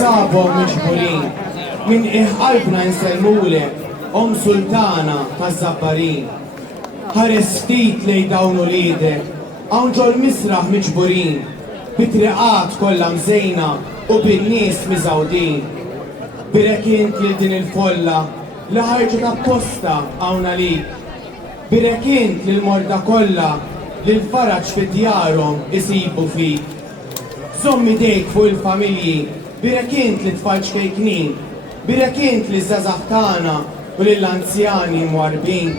Sabom miġburin, min iħqalbna nselmulek, sultana ta' Zabbarin. Ħares ftit lej dawn ulidek, hawn ġol misraħ miġburin, bitriqat kollha mżejna u bin-nies miżawdin. Birek int lil din il-folla li ħarġet apposta hawn għalik. Birek int lil morda kollha li l-faraġ fid-djarhom isibu fik. Żomm idejk fuq il-familji, birek int li tfal ċkejknin, birek int li żgħażagħ tagħna u lill-anzjani mwarbin,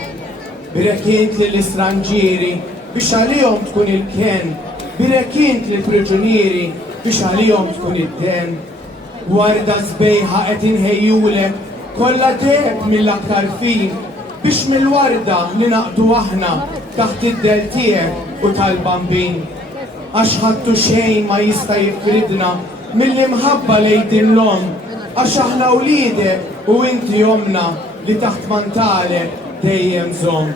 birek int lill-istranġieri biex għalihom tkun il-kien, birek int lill-priġunieri biex għalihom tkun id-den. Warda sbejħa qed inħejjulek kollha deheb mill-aktar fin biex mill-warda li naqdu aħna taħt id-del tiegħek u tal-bambin. Għax ħadtu xejn ma jista' jifridna mill-imħabba lejdin l-om, għax aħna wliedek u inti omna li taħt mantalek dejjem żomm.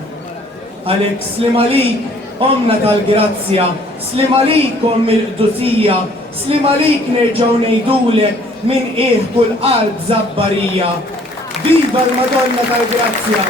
Għalek slim għalik, omna tal-grazzja, slim għalik om il-qdusija, slim għalik nerġaw nejdulek min kull qalb zabbarija. Viva l-Madonna tal-grazzja!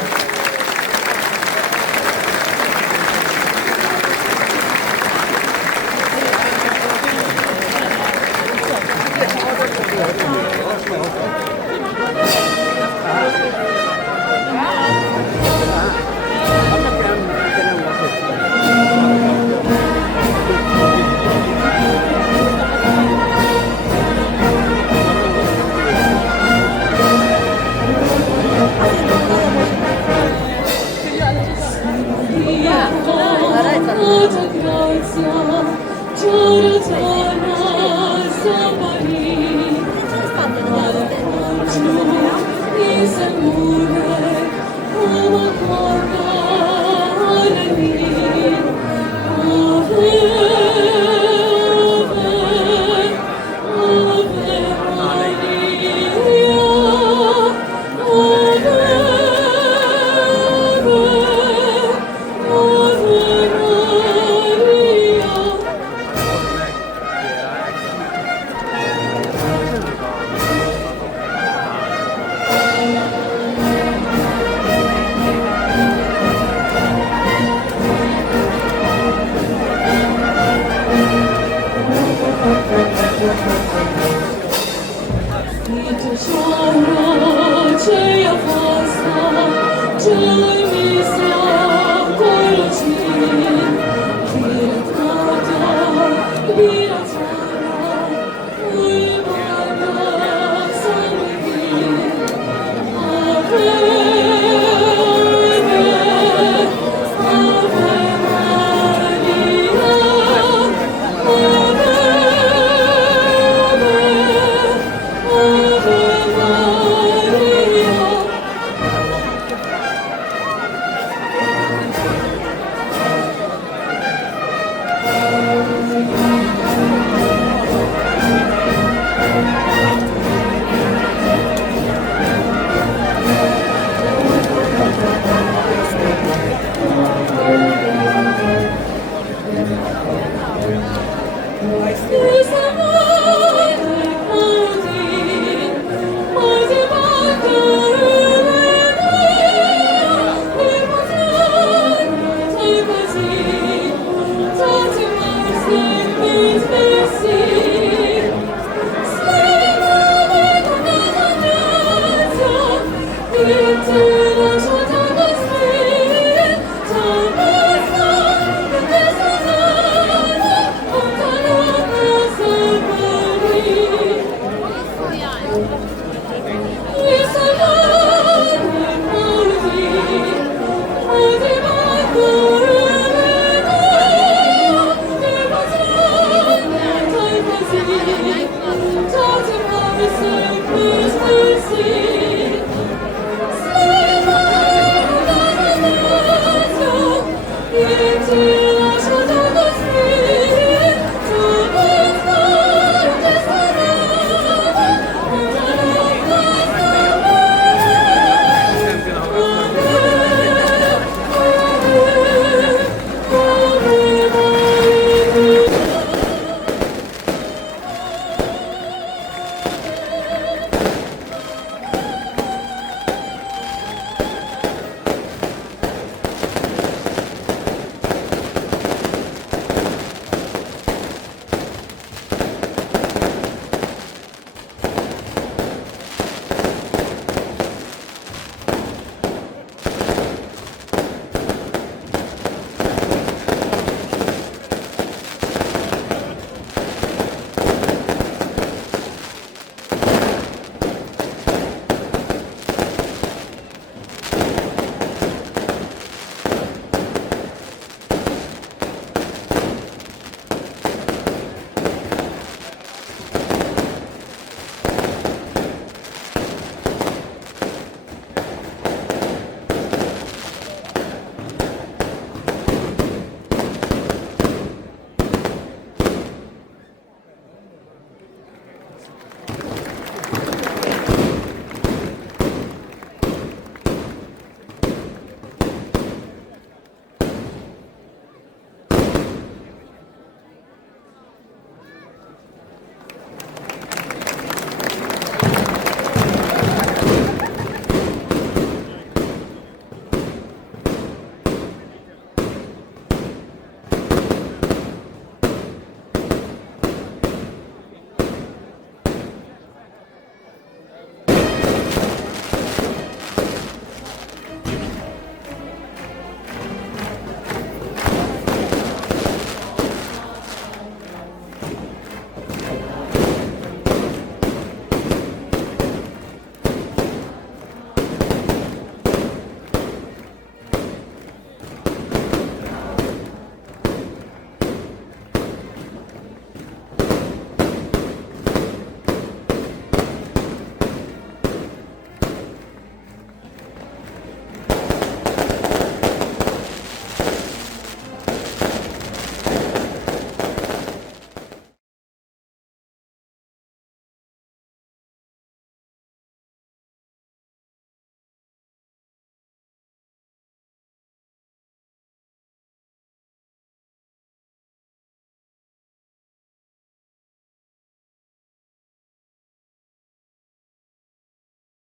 To